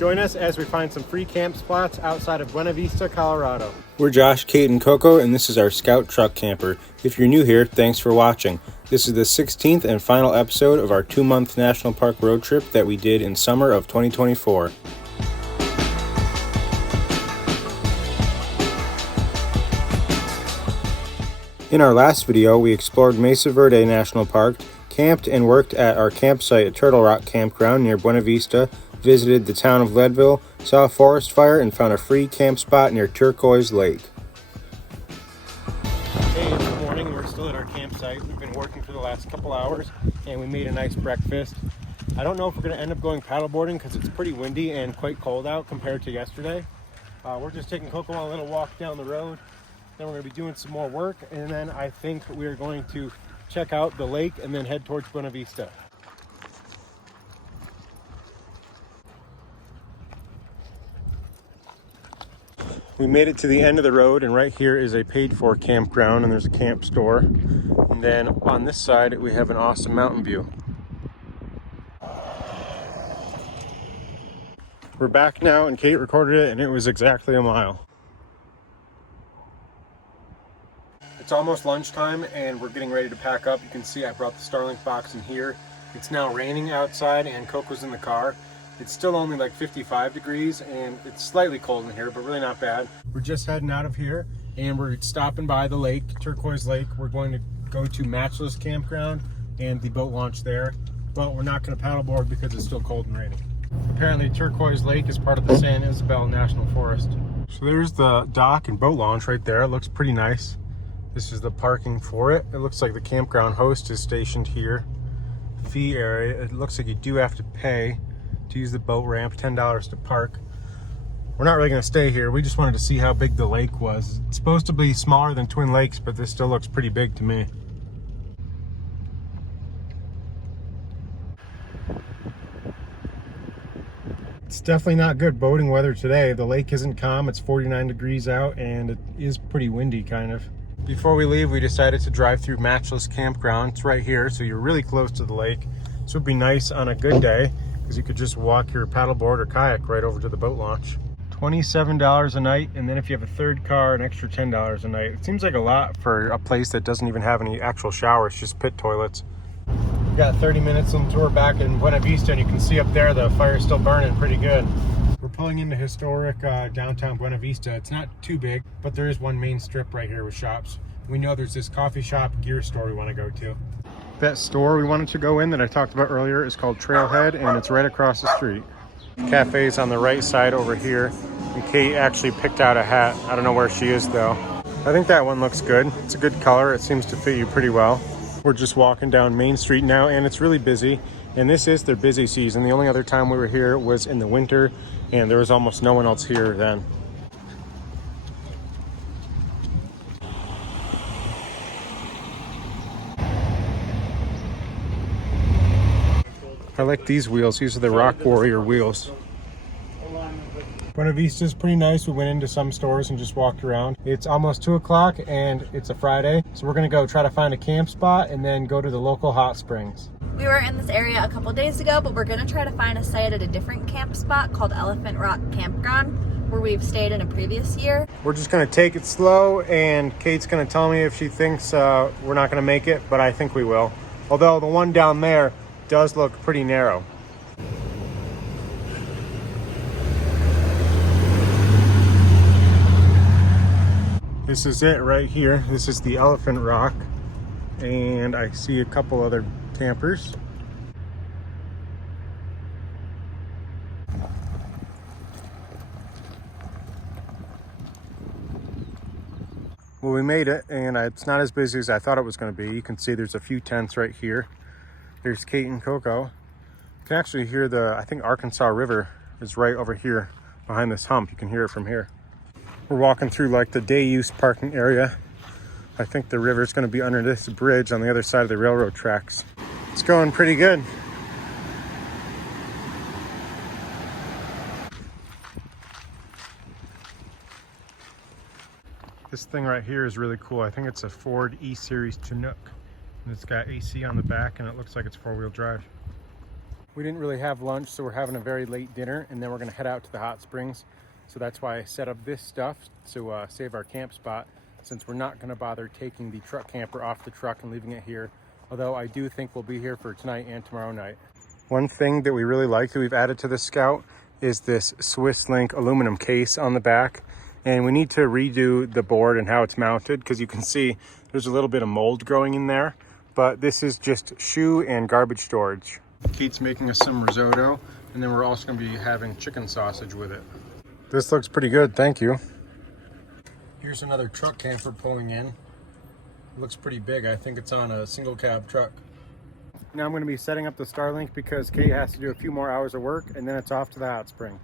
Join us as we find some free camp spots outside of Buena Vista, Colorado. We're Josh, Kate, and Coco, and this is our Scout Truck Camper. If you're new here, thanks for watching. This is the 16th and final episode of our 2-month national park road trip that we did in summer of 2024. In our last video, we explored Mesa Verde National Park, camped and worked at our campsite at Turtle Rock Campground near Buena Vista, visited the town of Leadville, saw a forest fire, and found a free camp spot near Turquoise Lake. Hey, it's the morning. We're still at our campsite. We've been working for the last couple hours, and we made a nice breakfast. I don't know if we're going to end up going paddleboarding because it's pretty windy and quite cold out compared to yesterday. We're just taking Coco on a little walk down the road. Then we're going to be doing some more work, and then I think we're going to check out the lake and then head towards Buena Vista. We made it to the end of the road, and right here is a paid-for campground, and there's a camp store. And then on this side, we have an awesome mountain view. We're back now, and Kate recorded it, and it was exactly a mile. It's almost lunchtime, and we're getting ready to pack up. You can see I brought the Starlink box in here. It's now raining outside, and Coco's in the car. It's still only like 55 degrees, and it's slightly cold in here, but really not bad. We're just heading out of here, and we're stopping by the lake, Turquoise Lake. We're going to go to Matchless Campground and the boat launch there, but we're not going to paddleboard because it's still cold and raining. Apparently, Turquoise Lake is part of the San Isabel National Forest. So there's the dock and boat launch right there. It looks pretty nice. This is the parking for it. It looks like the campground host is stationed here. Fee area, it looks like you do have to pay to use the boat ramp, $10 to park. We're not really going to stay here. We just wanted to see how big the lake was. It's supposed to be smaller than Twin Lakes, but this still looks pretty big to me. It's definitely not good boating weather today. The lake isn't calm. It's 49 degrees out, and it is pretty windy, kind of. Before we leave, we decided to drive through Matchless Campground. It's right here, so you're really close to the lake. This would be nice on a good day, because you could just walk your paddleboard or kayak right over to the boat launch. $27 a night, and then if you have a third car, an extra $10 a night. It seems like a lot for a place that doesn't even have any actual showers, just pit toilets. We've got 30 minutes until we're back in Buena Vista, and you can see up there the fire's still burning pretty good. We're pulling into historic downtown Buena Vista. It's not too big, but there is one main strip right here with shops. We know there's this coffee shop, gear store we want to go to. That store we wanted to go in that I talked about earlier is called Trailhead, and it's right across the street. The cafe's on the right side over here, and Kate actually picked out a hat. I don't know where she is though. I think that one looks good. It's a good color. It seems to fit you pretty well. We're just walking down Main Street now, and it's really busy. And this is their busy season. The only other time we were here was in the winter, and there was almost no one else here then. I like these wheels. These are the Rock Warrior wheels. Buena Vista is pretty nice. We went into some stores and just walked around. It's almost 2 o'clock, and it's a Friday, so we're going to go try to find a camp spot and then go to the local hot springs. We were in this area a couple days ago, but we're going to try to find a site at a different camp spot called Elephant Rock Campground, where we've stayed in a previous year. We're just going to take it slow, and Kate's going to tell me if she thinks we're not going to make it, but I think we will. Although the one down there does look pretty narrow. This is it right here. This is the Elephant Rock, and I see a couple other campers. Well, we made it, and it's not as busy as I thought it was going to be. You can see there's a few tents right here. There's Kate and Coco. You can actually hear I think Arkansas River is right over here behind this hump. You can hear it from here. We're walking through like the day use parking area. I think the river's going to be under this bridge on the other side of the railroad tracks. It's going pretty good. This thing right here is really cool. I think it's a Ford E-Series Chinook. And it's got AC on the back, and it looks like it's 4-wheel drive. We didn't really have lunch, so we're having a very late dinner, and then we're gonna head out to the hot springs. So that's why I set up this stuff to save our camp spot, since we're not gonna bother taking the truck camper off the truck and leaving it here. Although I do think we'll be here for tonight and tomorrow night. One thing that we really like that we've added to the Scout is this Swiss Link aluminum case on the back. And we need to redo the board and how it's mounted, because you can see there's a little bit of mold growing in there. But this is just shoe and garbage storage. Kate's making us some risotto, and then we're also gonna be having chicken sausage with it. This looks pretty good, thank you. Here's another truck camper pulling in. It looks pretty big. I think it's on a single cab truck. Now I'm going to be setting up the Starlink because Kate has to do a few more hours of work, and then it's off to the hot spring.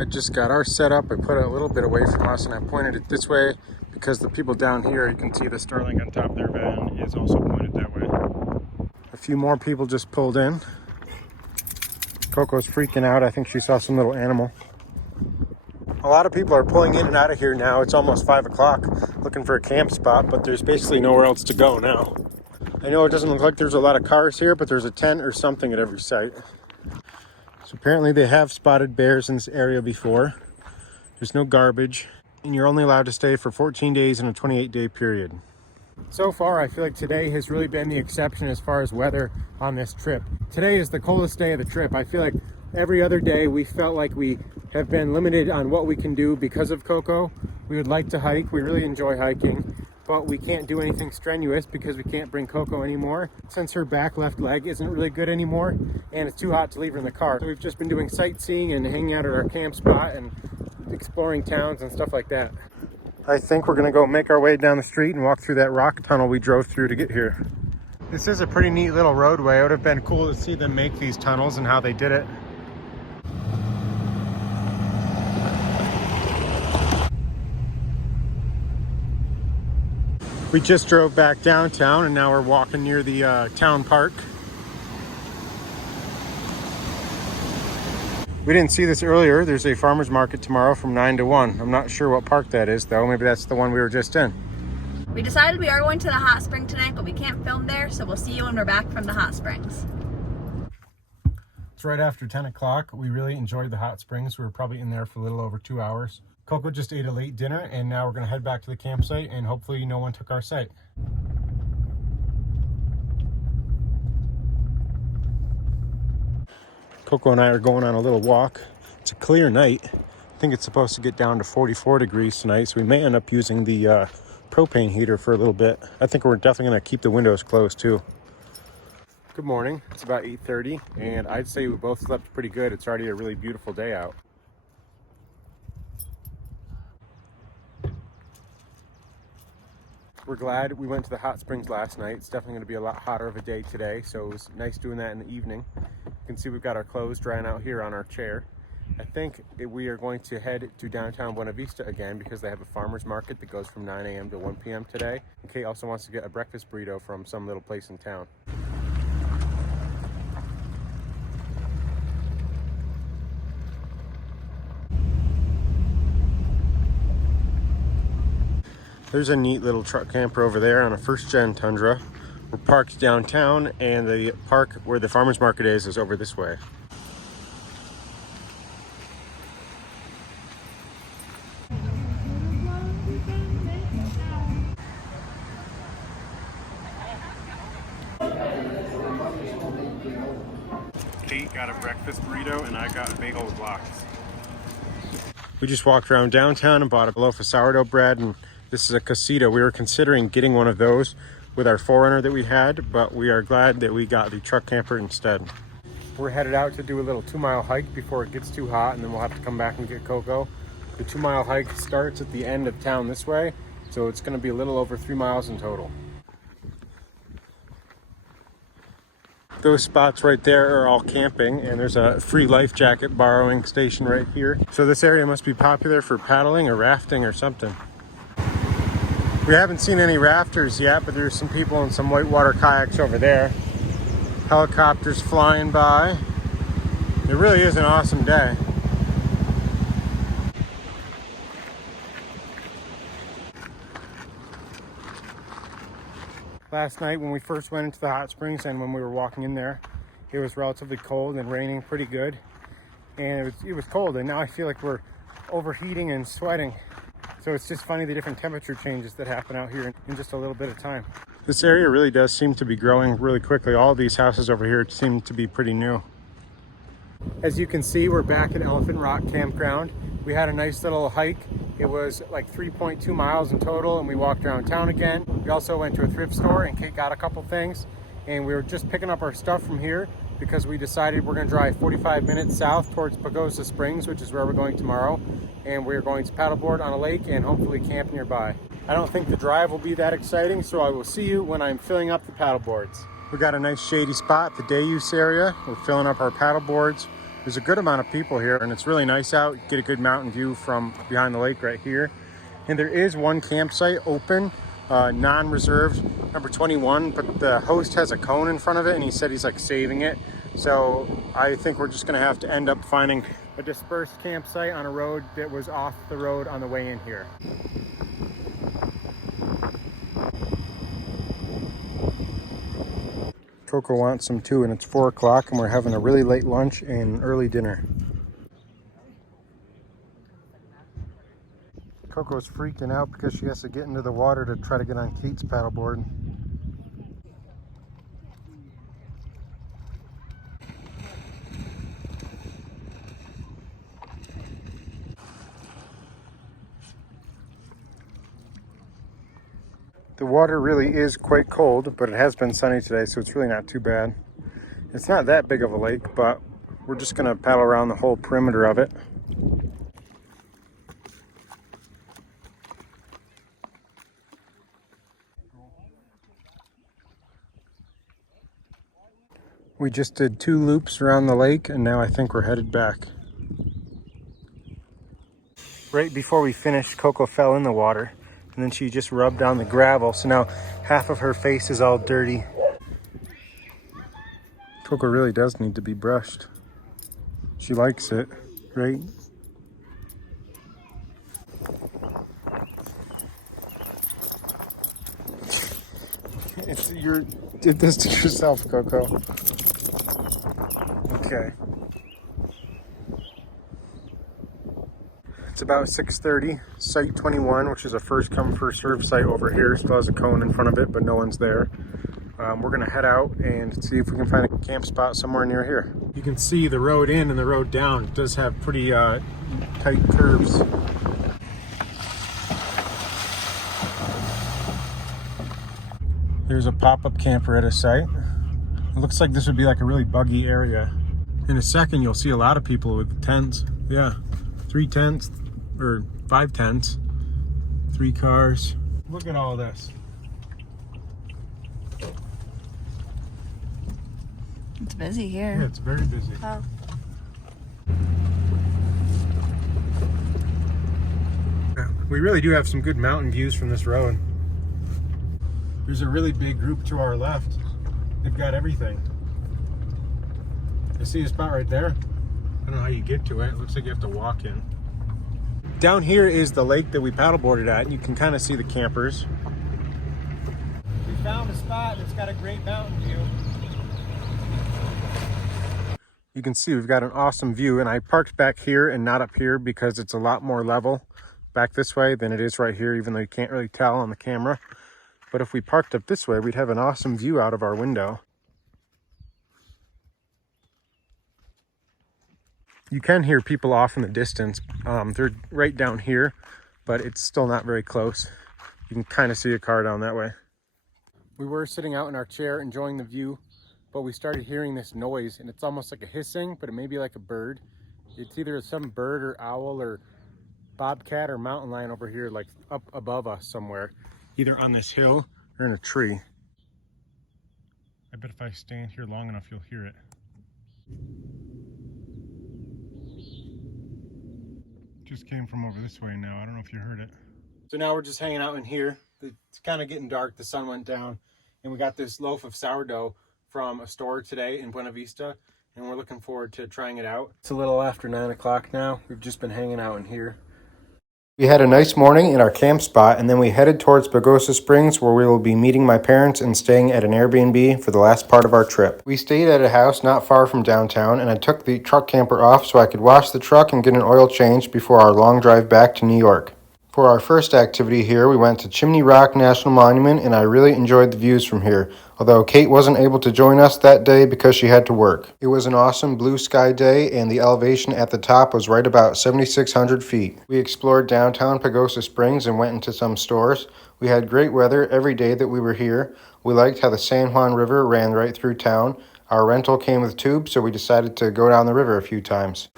I just got our setup. I put it a little bit away from us, and I pointed it this way because the people down here, you can see the Starlink on top of their van is also pointed that way. A few more people just pulled in. Coco's freaking out. I think she saw some little animal. A lot of people are pulling in and out of here now. It's almost 5 o'clock, looking for a camp spot, but there's basically nowhere else to go now. I know it doesn't look like there's a lot of cars here, but there's a tent or something at every site. So apparently they have spotted bears in this area before. There's no garbage, and you're only allowed to stay for 14 days in a 28-day period. So far, I feel like today has really been the exception as far as weather on this trip. Today is the coldest day of the trip. I feel like every other day we felt like we have been limited on what we can do because of Coco. We would like to hike. We really enjoy hiking, but we can't do anything strenuous because we can't bring Coco anymore since her back left leg isn't really good anymore, and it's too hot to leave her in the car. So we've just been doing sightseeing and hanging out at our camp spot and exploring towns and stuff like that. I think we're gonna go make our way down the street and walk through that rock tunnel we drove through to get here. This is a pretty neat little roadway. It would have been cool to see them make these tunnels and how they did it. We just drove back downtown, and now we're walking near the town park. We didn't see this earlier. There's a farmer's market tomorrow from 9 to 1. I'm not sure what park that is, though. Maybe that's the one we were just in. We decided we are going to the hot spring tonight, but we can't film there, so we'll see you when we're back from the hot springs. It's right after 10 o'clock. We really enjoyed the hot springs. We were probably in there for a little over 2 hours. Coco just ate a late dinner, and now we're going to head back to the campsite, and hopefully no one took our site. Coco and I are going on a little walk. It's a clear night. I think it's supposed to get down to 44 degrees tonight, so we may end up using the propane heater for a little bit. I think we're definitely going to keep the windows closed too. Good morning. It's about 8:30, and I'd say we both slept pretty good. It's already a really beautiful day out. We're glad we went to the hot springs last night. It's definitely going to be a lot hotter of a day today, so it was nice doing that in the evening. You can see we've got our clothes drying out here on our chair. I think we are going to head to downtown Buena Vista again because they have a farmer's market that goes from 9 a.m. to 1 p.m. today. And Kate also wants to get a breakfast burrito from some little place in town. There's a neat little truck camper over there on a first-gen Tundra. We're parked downtown, and the park where the farmer's market is over this way. Kate got a breakfast burrito, and I got a bagel with lox. We just walked around downtown and bought a loaf of sourdough bread, and this is a casita. We were considering getting one of those with our 4Runner that we had, but we are glad that we got the truck camper instead. We're headed out to do a little 2-mile hike before it gets too hot, and then we'll have to come back and get Coco. The 2-mile hike starts at the end of town this way, so it's going to be a little over 3 miles in total. Those spots right there are all camping, and there's a free life jacket borrowing station right here. So this area must be popular for paddling or rafting or something. We haven't seen any rafters yet, but there's some people in some whitewater kayaks over there. Helicopters flying by. It really is an awesome day. Last night when we first went into the hot springs and when we were walking in there, it was relatively cold and raining pretty good. And it was cold, and now I feel like we're overheating and sweating. So it's just funny the different temperature changes that happen out here in just a little bit of time. This area really does seem to be growing really quickly. All these houses over here seem to be pretty new. As you can see, we're back at Elephant Rock Campground. We had a nice little hike. It was like 3.2 miles in total, and we walked around town again. We also went to a thrift store, and Kate got a couple things. And we were just picking up our stuff from here because we decided we're going to drive 45 minutes south towards Pagosa Springs, which is where we're going tomorrow. And we're going to paddleboard on a lake and hopefully camp nearby. I don't think the drive will be that exciting, so I will see you when I'm filling up the paddleboards. We got a nice shady spot, the day use area. We're filling up our paddleboards. There's a good amount of people here, and it's really nice out. You get a good mountain view from behind the lake right here. And there is one campsite open, non-reserved, number 21, but the host has a cone in front of it, and he said he's like saving it. So I think we're just gonna have to end up finding a dispersed campsite on a road that was off the road on the way in here. Coco wants some too, and it's 4 o'clock, and we're having a really late lunch and early dinner. Coco's freaking out because she has to get into the water to try to get on Kate's paddleboard. The water really is quite cold, but it has been sunny today, so it's really not too bad. It's not that big of a lake, but we're just gonna paddle around the whole perimeter of it. We just did 2 loops around the lake, and now I think we're headed back. Right before we finished, Coco fell in the water, and then she just rubbed on the gravel, so now half of her face is all dirty. Coco really does need to be brushed. She likes it, right? You did this to yourself, Coco. Okay. It's about 6:30. Site 21, which is a first come first serve site over here, still has a cone in front of it, but no one's there. We're gonna head out and see if we can find a camp spot somewhere near here. You can see the road in and the road down. It does have pretty tight curves. There's a pop-up camper at a site. It looks like this would be like a really buggy area. In a second, you'll see a lot of people with tents. Yeah, 3 tents, or 5 tents, 3 cars. Look at all this. It's busy here. Yeah, it's very busy. Oh. Yeah, we really do have some good mountain views from this road. There's a really big group to our left. They've got everything. I see a spot right there. I don't know how you get to it. It looks like you have to walk in. Down here is the lake that we paddleboarded at, and you can kind of see the campers. We found a spot that's got a great mountain view. You can see we've got an awesome view, and I parked back here and not up here because it's a lot more level back this way than it is right here, even though you can't really tell on the camera. But if we parked up this way, we'd have an awesome view out of our window. You can hear people off in the distance. They're right down here, but it's still not very close. You can kind of see a car down that way. We were sitting out in our chair enjoying the view, but we started hearing this noise, and it's almost like a hissing, but it may be like a bird. It's either some bird or owl or bobcat or mountain lion over here, like up above us somewhere, either on this hill or in a tree. I bet if I stand here long enough, you'll hear it. Just came from over this way now. I don't know if you heard it. So now we're just hanging out in here. It's kind of getting dark. The sun went down, and we got this loaf of sourdough from a store today in Buena Vista, and we're looking forward to trying it out. It's a little after 9 o'clock now. We've just been hanging out in here. We had a nice morning in our camp spot, and then we headed towards Pagosa Springs, where we will be meeting my parents and staying at an Airbnb for the last part of our trip. We stayed at a house not far from downtown, and I took the truck camper off so I could wash the truck and get an oil change before our long drive back to New York. For our first activity here, we went to Chimney Rock National Monument, and I really enjoyed the views from here, although Kate wasn't able to join us that day because she had to work. It was an awesome blue sky day, and the elevation at the top was right about 7,600 feet. We explored downtown Pagosa Springs and went into some stores. We had great weather every day that we were here. We liked how the San Juan River ran right through town. Our rental came with tubes, so we decided to go down the river a few times.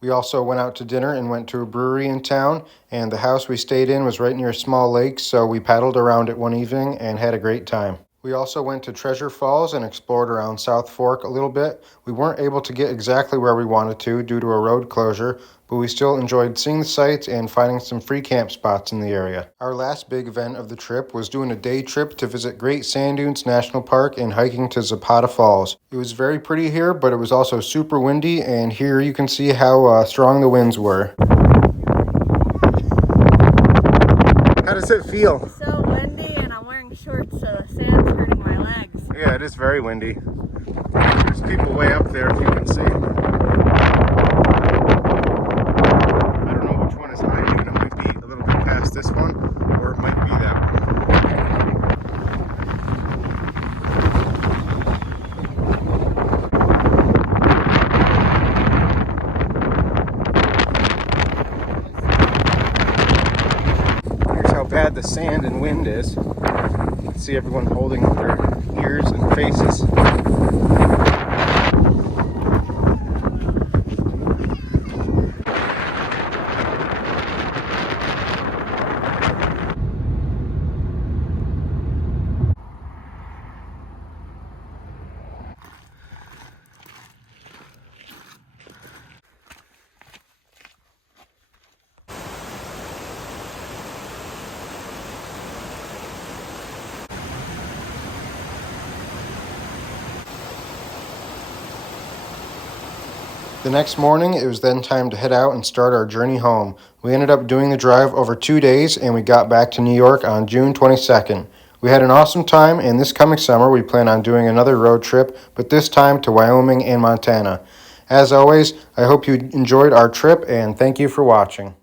We also went out to dinner and went to a brewery in town, and the house we stayed in was right near a small lake, so we paddled around it one evening and had a great time. We also went to Treasure Falls and explored around South Fork a little bit. We weren't able to get exactly where we wanted to due to a road closure, but we still enjoyed seeing the sights and finding some free camp spots in the area. Our last big event of the trip was doing a day trip to visit Great Sand Dunes National Park and hiking to Zapata Falls. It was very pretty here, but it was also super windy, and here you can see how strong the winds were. How does it feel? So windy, and I'm wearing shorts, so the sand's hurting my legs. Yeah, it is very windy. There's people way up there if you can see. I don't know which one is high noon. It might be a little bit past this one, or it might be that one. Here's how bad the sand and wind is. You can see everyone holding their ears and faces. The next morning, it was then time to head out and start our journey home. We ended up doing the drive over 2 days, and we got back to New York on June 22nd. We had an awesome time, and this coming summer, we plan on doing another road trip, but this time to Wyoming and Montana. As always, I hope you enjoyed our trip, and thank you for watching.